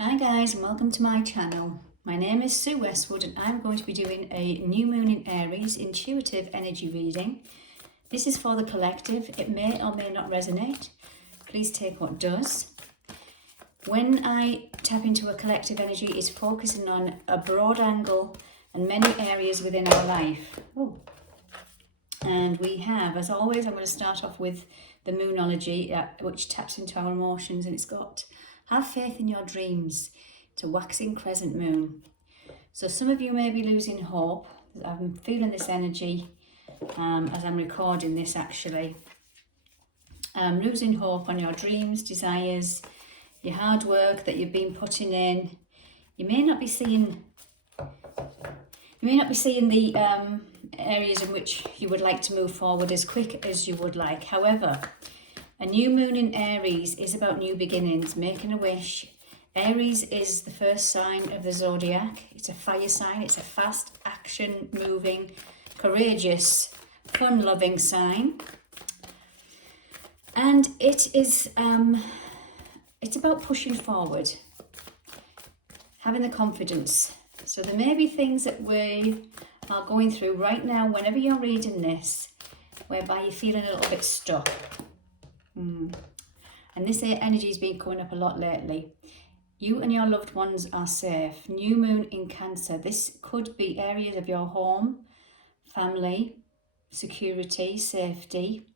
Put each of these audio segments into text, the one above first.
Hi guys, and welcome to my channel. My name is Sue Westwood and I'm going to be doing a new moon in Aries intuitive energy reading. This is for the collective. It may or may not resonate. Please take what does. When I tap into a collective energy, it's focusing on a broad angle and many areas within our life. And we have, as always, I'm going to start off with the Moonology, which taps into our emotions, and it's got have faith in your dreams. It's a waxing crescent moon. So some of you may be losing hope. I'm feeling this energy as I'm recording this actually. Losing hope on your dreams, desires, your hard work that you've been putting in. You may not be seeing the areas in which you would like to move forward as quick as you would like. However, a new moon in Aries is about new beginnings, making a wish. Aries is the first sign of the zodiac. It's a fire sign. It's a fast, action-moving, courageous, fun-loving sign. And it is, it's about pushing forward, having the confidence. So there may be things that we are going through right now, whenever you're reading this, whereby you're feeling a little bit stuck. And this energy has been coming up a lot lately. You and your loved ones are safe. New moon in Cancer. This could be areas of your home, family, security, safety,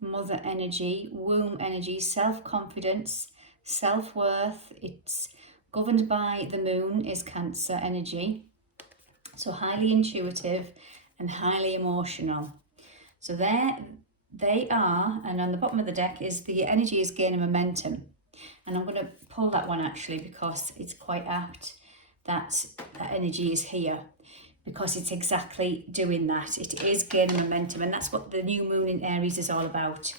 mother energy, womb energy, self-confidence, self-worth. It's governed by the moon is Cancer energy. So highly intuitive and highly emotional. So they are, and on the bottom of the deck is the energy is gaining momentum. And I'm going to pull that one actually because it's quite apt that energy is here, because it's exactly doing that. It is gaining momentum, and that's what the new moon in Aries is all about.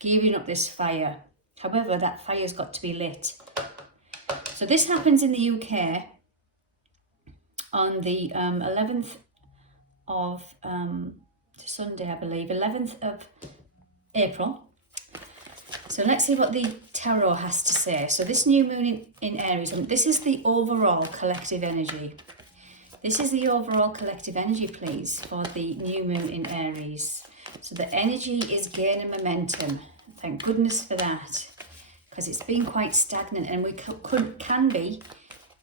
Gearing up this fire. However, that fire's got to be lit. So this happens in the UK on the 11th of Sunday, I believe, 11th of April. So let's see what the tarot has to say. So this new moon in Aries, and this is the overall collective energy. This is the overall collective energy, please, for the new moon in Aries. So the energy is gaining momentum. Thank goodness for that, because it's been quite stagnant, and we can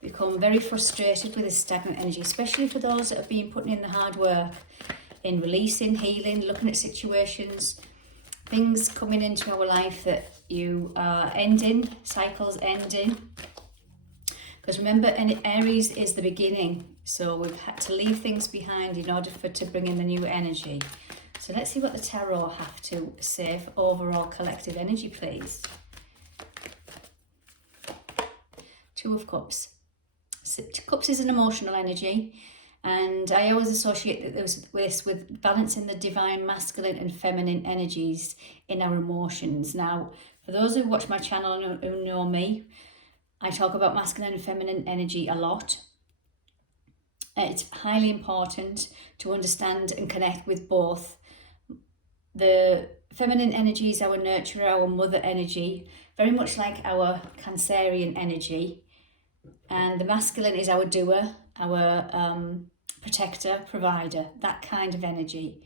become very frustrated with this stagnant energy, especially for those that have been putting in the hard work in releasing, healing, looking at situations, things coming into our life that you are ending, cycles ending. Because remember, Aries is the beginning, so we've had to leave things behind in order to bring in the new energy. So let's see what the tarot have to say for overall collective energy, please. Two of Cups. So, Cups is an emotional energy. And I always associate this with balancing the divine masculine and feminine energies in our emotions. Now, for those who watch my channel and who know me, I talk about masculine and feminine energy a lot. It's highly important to understand and connect with both. The feminine energy is our nurturer, our mother energy, very much like our Cancerian energy. And the masculine is our doer, our protector, provider, that kind of energy.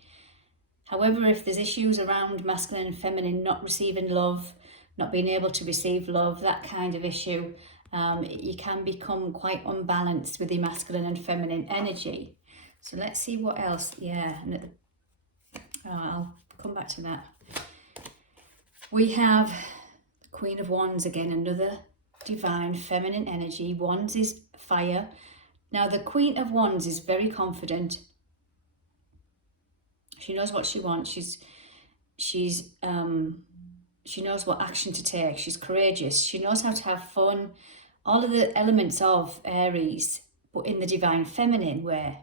However, if there's issues around masculine and feminine not receiving love, not being able to receive love, that kind of issue, you can become quite unbalanced with the masculine and feminine energy. So let's see what else. I'll come back to that. We have the Queen of Wands again, another divine feminine energy. Wands is fire. Now, the Queen of Wands is very confident. She knows what she wants. She knows what action to take. She's courageous. She knows how to have fun. All of the elements of Aries, but in the divine feminine way.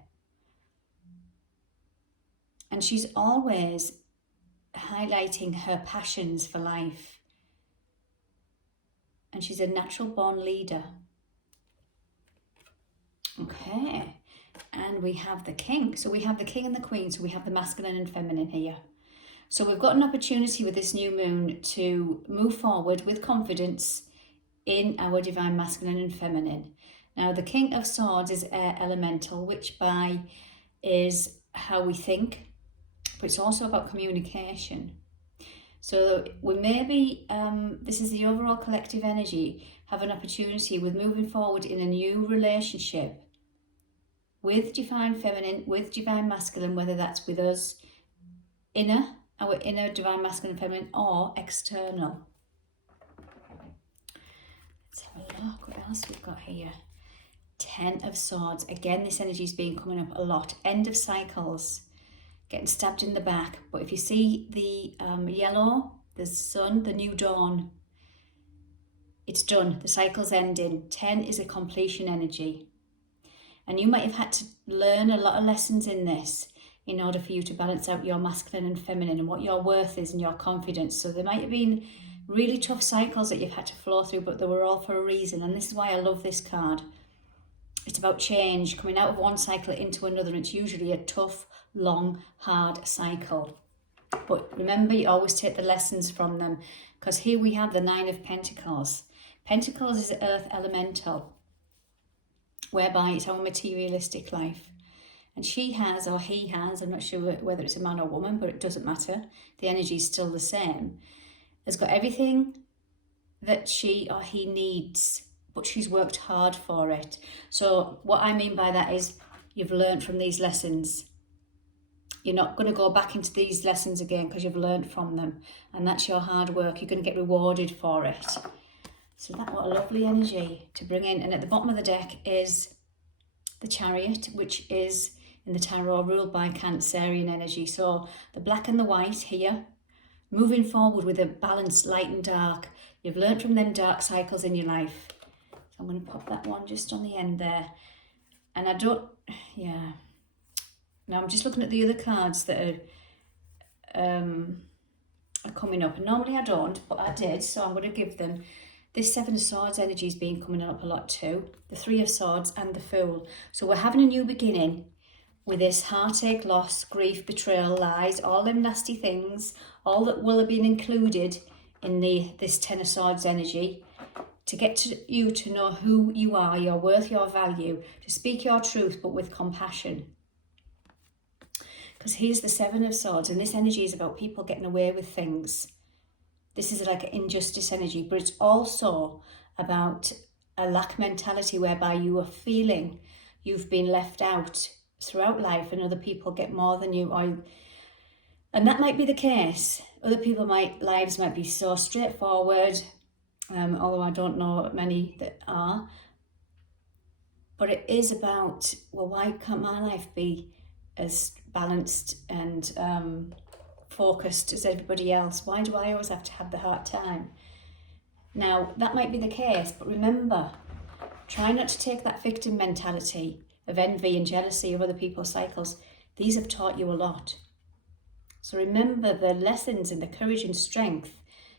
And she's always highlighting her passions for life. And she's a natural born leader. Okay, and we have the King. So we have the King and the Queen. So we have the masculine and feminine here. So we've got an opportunity with this new moon to move forward with confidence in our divine masculine and feminine. Now, the King of Swords is air elemental, which is how we think, but it's also about communication. So we maybe, this is the overall collective energy, have an opportunity with moving forward in a new relationship with divine feminine, with divine masculine, whether that's with us, our inner divine masculine and feminine, or external. Let's have a look, what else we've got here. 10 of Swords, again this energy is being coming up a lot. End of cycles, getting stabbed in the back. But if you see the yellow, the sun, the new dawn, it's done, the cycle's ending. 10 is a completion energy. And you might have had to learn a lot of lessons in this in order for you to balance out your masculine and feminine and what your worth is and your confidence. So there might have been really tough cycles that you've had to flow through, but they were all for a reason. And this is why I love this card. It's about change, coming out of one cycle into another. It's usually a tough, long, hard cycle. But remember, you always take the lessons from them, because here we have the 9 of Pentacles. Pentacles is earth elemental, whereby it's our materialistic life. And she has, or he has, I'm not sure whether it's a man or woman, but it doesn't matter. The energy is still the same. Has got everything that she or he needs, but she's worked hard for it. So what I mean by that is you've learned from these lessons. You're not going to go back into these lessons again because you've learned from them. And that's your hard work. You're going to get rewarded for it. So what a lovely energy to bring in. And at the bottom of the deck is the Chariot, which is in the tarot ruled by Cancerian energy. So the black and the white here, moving forward with a balanced light and dark. You've learned from them dark cycles in your life. So I'm going to pop that one just on the end there. And now I'm just looking at the other cards that are coming up. And normally I don't, but I did, so I'm going to give them. This 7 of Swords energy is being coming up a lot too. The 3 of Swords and the Fool. So we're having a new beginning with this heartache, loss, grief, betrayal, lies, all them nasty things, all that will have been included in this 10 of Swords energy, to get you to know who you are, your worth, your value, to speak your truth, but with compassion. Because here's the 7 of Swords, and this energy is about people getting away with things. This is like an injustice energy, but it's also about a lack mentality whereby you are feeling you've been left out throughout life and other people get more than you. And that might be the case. Other people's lives might be so straightforward, although I don't know many that are. But it is about, well, why can't my life be as balanced and focused as everybody else? Why do I always have to have the hard time? Now, that might be the case, but remember, try not to take that victim mentality of envy and jealousy of other people's cycles. These have taught you a lot. So remember the lessons and the courage and strength,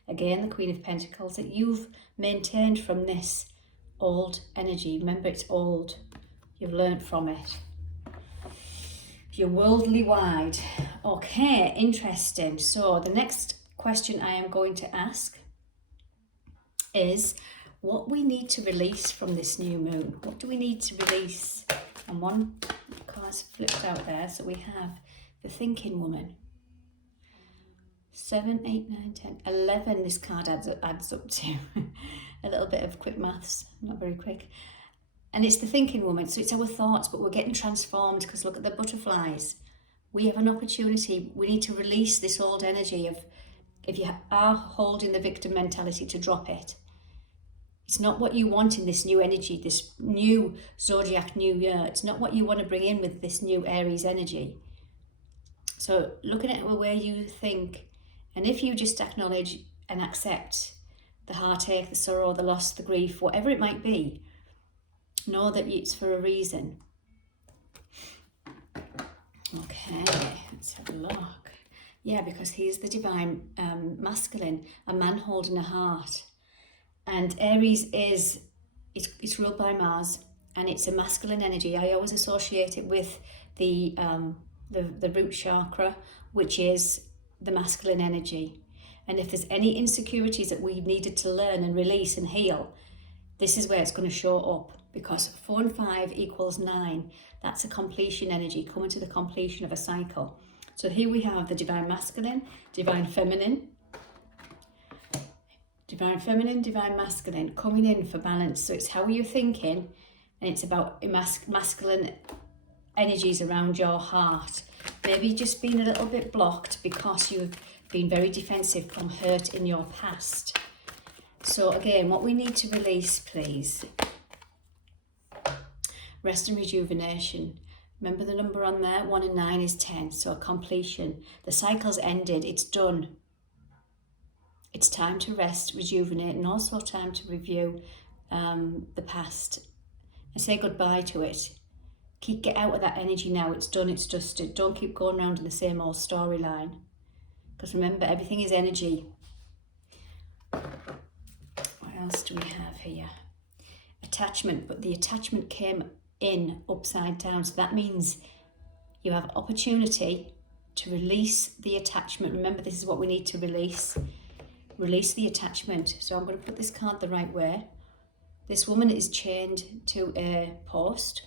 again, the Queen of Pentacles, that you've maintained from this old energy. Remember, it's old. You've learned from it. You're worldly wide. Okay, interesting. So the next question I am going to ask is what we need to release from this new moon. What do we need to release? And one card's flipped out there. So we have the Thinking Woman. 7, 8, 9, 10, 11. This card adds up to a little bit of quick maths. Not very quick. And it's the Thinking Woman. So it's our thoughts, but we're getting transformed, because look at the butterflies. We have an opportunity. We need to release this old energy of, if you are holding the victim mentality, to drop it. It's not what you want in this new energy, this new zodiac new year. It's not what you want to bring in with this new Aries energy. So looking at the way you think, and if you just acknowledge and accept the heartache, the sorrow, the loss, the grief, whatever it might be, know that it's for a reason. Okay, let's have a look. Yeah, because he's the divine masculine, a man holding a heart. And Aries it's ruled by Mars, and it's a masculine energy. I always associate it with the root chakra, which is the masculine energy. And if there's any insecurities that we needed to learn and release and heal, this is where it's going to show up, because 4 and 5 equals 9. That's a completion energy, coming to the completion of a cycle. So here we have the divine masculine, divine feminine, divine feminine, divine masculine, coming in for balance. So it's how you're thinking, and it's about masculine energies around your heart. Maybe just being a little bit blocked because you've been very defensive from hurt in your past. So again, what we need to release, please. Rest and rejuvenation. Remember the number on there? 1 and 9 is 10. So a completion. The cycle's ended. It's done. It's time to rest, rejuvenate, and also time to review the past and say goodbye to it. Get out of that energy now. It's done. It's dusted. Don't keep going around in the same old storyline. Because remember, everything is energy. What else do we have here? Attachment. But the attachment came in upside down. So that means you have opportunity to release the attachment. Remember, this is what we need to release. Release the attachment. So I'm going to put this card the right way. This woman is chained to a post.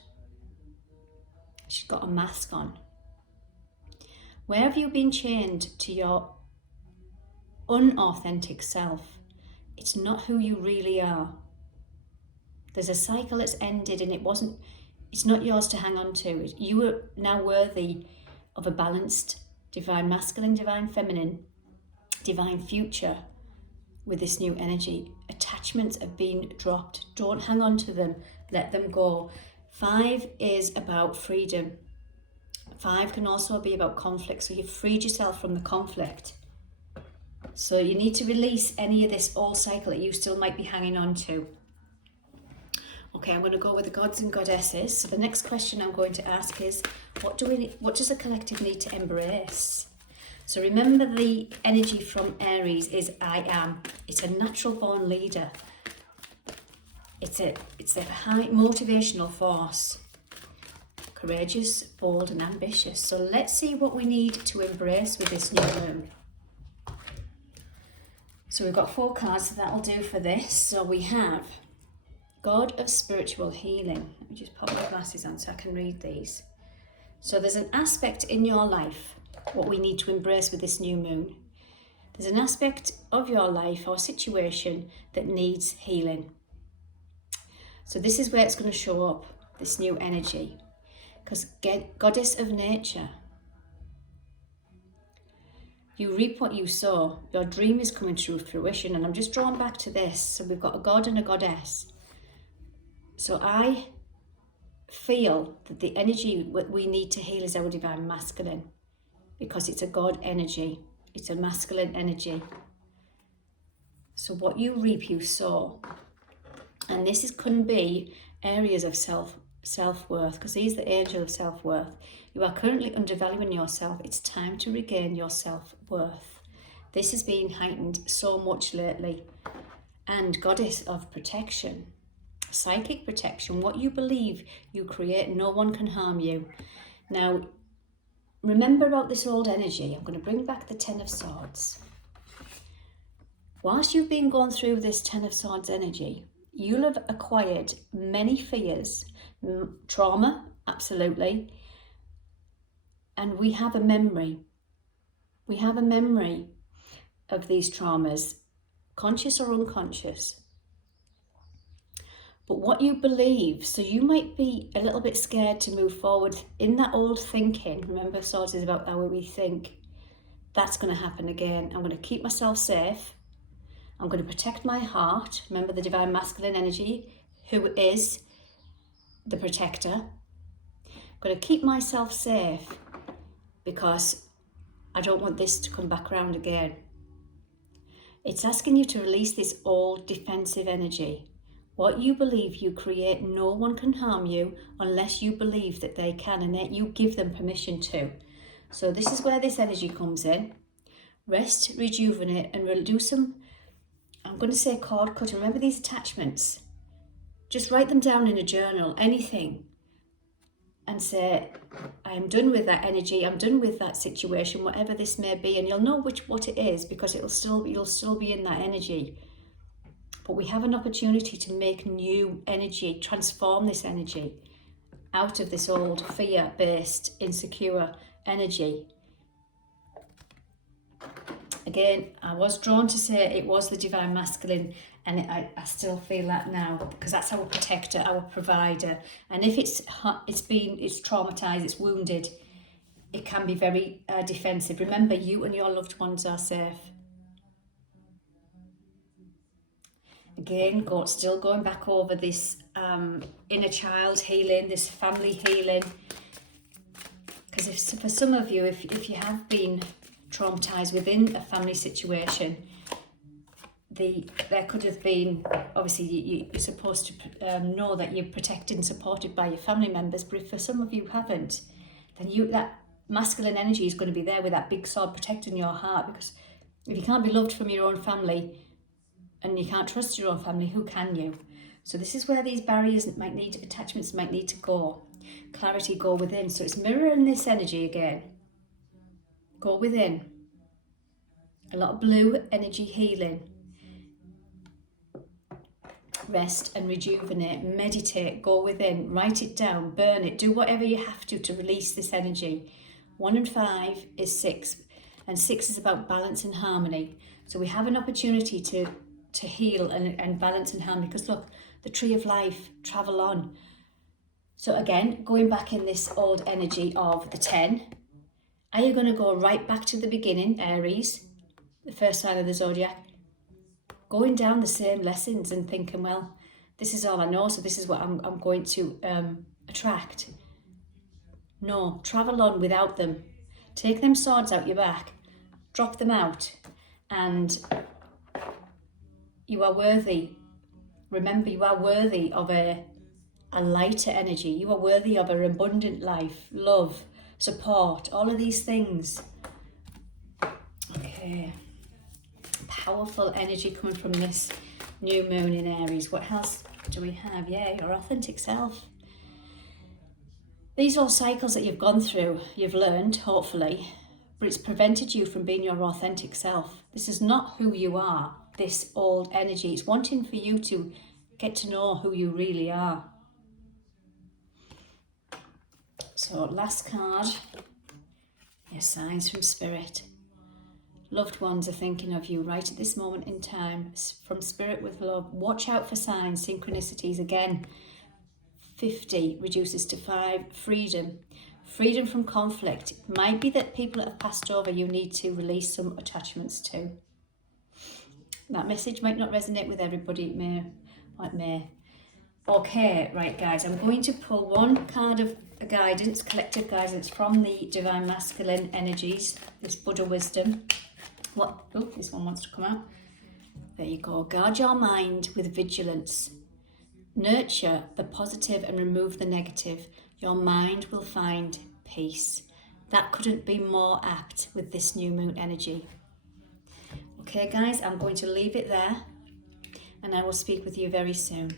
She's got a mask on. Where have you been chained to your unauthentic self? It's not who you really are. There's a cycle that's ended, and it's not yours to hang on to. You are now worthy of a balanced divine masculine, divine feminine, divine future with this new energy. Attachments have been dropped. Don't hang on to them. Let them go. 5 is about freedom. 5 can also be about conflict. So you've freed yourself from the conflict. So you need to release any of this old cycle that you still might be hanging on to. Okay, I'm going to go with the gods and goddesses. So the next question I'm going to ask is, what does the collective need to embrace? So remember, the energy from Aries is I am. It's a natural born leader. It's a high motivational force. Courageous, bold and ambitious. So let's see what we need to embrace with this new moon. So we've got 4 cards, so that'll do for this. So we have God of Spiritual Healing. Let me just pop my glasses on so I can read these. So there's an aspect in your life, what we need to embrace with this new moon. There's an aspect of your life or situation that needs healing. So this is where it's going to show up, this new energy. Because goddess of nature, you reap what you sow. Your dream is coming to fruition. And I'm just drawing back to this. So we've got a god and a goddess. So I feel that the energy we need to heal is our divine masculine, because it's a God energy. It's a masculine energy. So what you reap, you sow. And this can be areas of self-worth, because he's the angel of self-worth. You are currently undervaluing yourself. It's time to regain your self-worth. This has been heightened so much lately. And goddess of protection, psychic protection. What you believe, you create. No one can harm you. Now, remember about this old energy. I'm going to bring back the 10 of Swords. Whilst you've been going through this 10 of Swords energy, you'll have acquired many fears, trauma, absolutely. And we have a memory. We have a memory of these traumas, conscious or unconscious. But what you believe, so you might be a little bit scared to move forward in that old thinking. Remember, Swords is about how we think. That's going to happen again. I'm going to keep myself safe. I'm going to protect my heart. Remember the divine masculine energy, who is the protector. I'm going to keep myself safe because I don't want this to come back around again. It's asking you to release this old defensive energy. What you believe, you create. No one can harm you unless you believe that they can, and that you give them permission to. So this is where this energy comes in. Rest, rejuvenate, and do some, I'm going to say cord cut. Remember these attachments. Just write them down in a journal, anything. And say, I am done with that energy. I'm done with that situation, whatever this may be. And you'll know what it is, because you'll still be in that energy. But we have an opportunity to make new energy, transform this energy out of this old fear-based, insecure energy. Again, I was drawn to say it was the divine masculine, and I still feel that now, because that's our protector, our provider. And if it's traumatized, it's wounded, it can be very defensive. Remember, you and your loved ones are safe. Again, still going back over this inner child healing, this family healing. Because for some of you, if you have been traumatized within a family situation, there could have been, obviously you're supposed to know that you're protected and supported by your family members, but if for some of you haven't, then that masculine energy is going to be there with that big sword protecting your heart. Because if you can't be loved from your own family and you can't trust your own family, who can you? So this is where these barriers attachments might need to go. Clarity, go within. So it's mirroring this energy again. Go within. A lot of blue energy healing. Rest and rejuvenate, meditate, go within, write it down, burn it, do whatever you have to release this energy. 1 and 5 is 6, and 6 is about balance and harmony. So we have an opportunity to heal and balance and harmony, because look, the tree of life, travel on. So again, going back in this old energy of the 10, are you going to go right back to the beginning, Aries, the first sign of the zodiac, going down the same lessons and thinking, well, this is all I know, so this is what I'm going to attract? No, travel on without them. Take them swords out your back, drop them out, and you are worthy. Remember, you are worthy of a lighter energy. You are worthy of an abundant life, love, support, all of these things. Okay. Powerful energy coming from this new moon in Aries. What else do we have? Yeah, your authentic self. These are all cycles that you've gone through, you've learned, hopefully, but it's prevented you from being your authentic self. This is not who you are, this old energy. It's wanting for you to get to know who you really are. So last card, your signs from spirit. Loved ones are thinking of you right at this moment in time. From spirit with love. Watch out for signs, synchronicities. Again, 50 reduces to 5. Freedom. Freedom from conflict. It might be that people that have passed over, you need to release some attachments to. That message might not resonate with everybody. It may. Okay, right guys, I'm going to pull one card of guidance, collective guidance from the divine masculine energies, this Buddha wisdom. This one wants to come out. There you go. Guard your mind with vigilance. Nurture the positive and remove the negative. Your mind will find peace. That couldn't be more apt with this new moon energy. Okay guys, I'm going to leave it there, and I will speak with you very soon.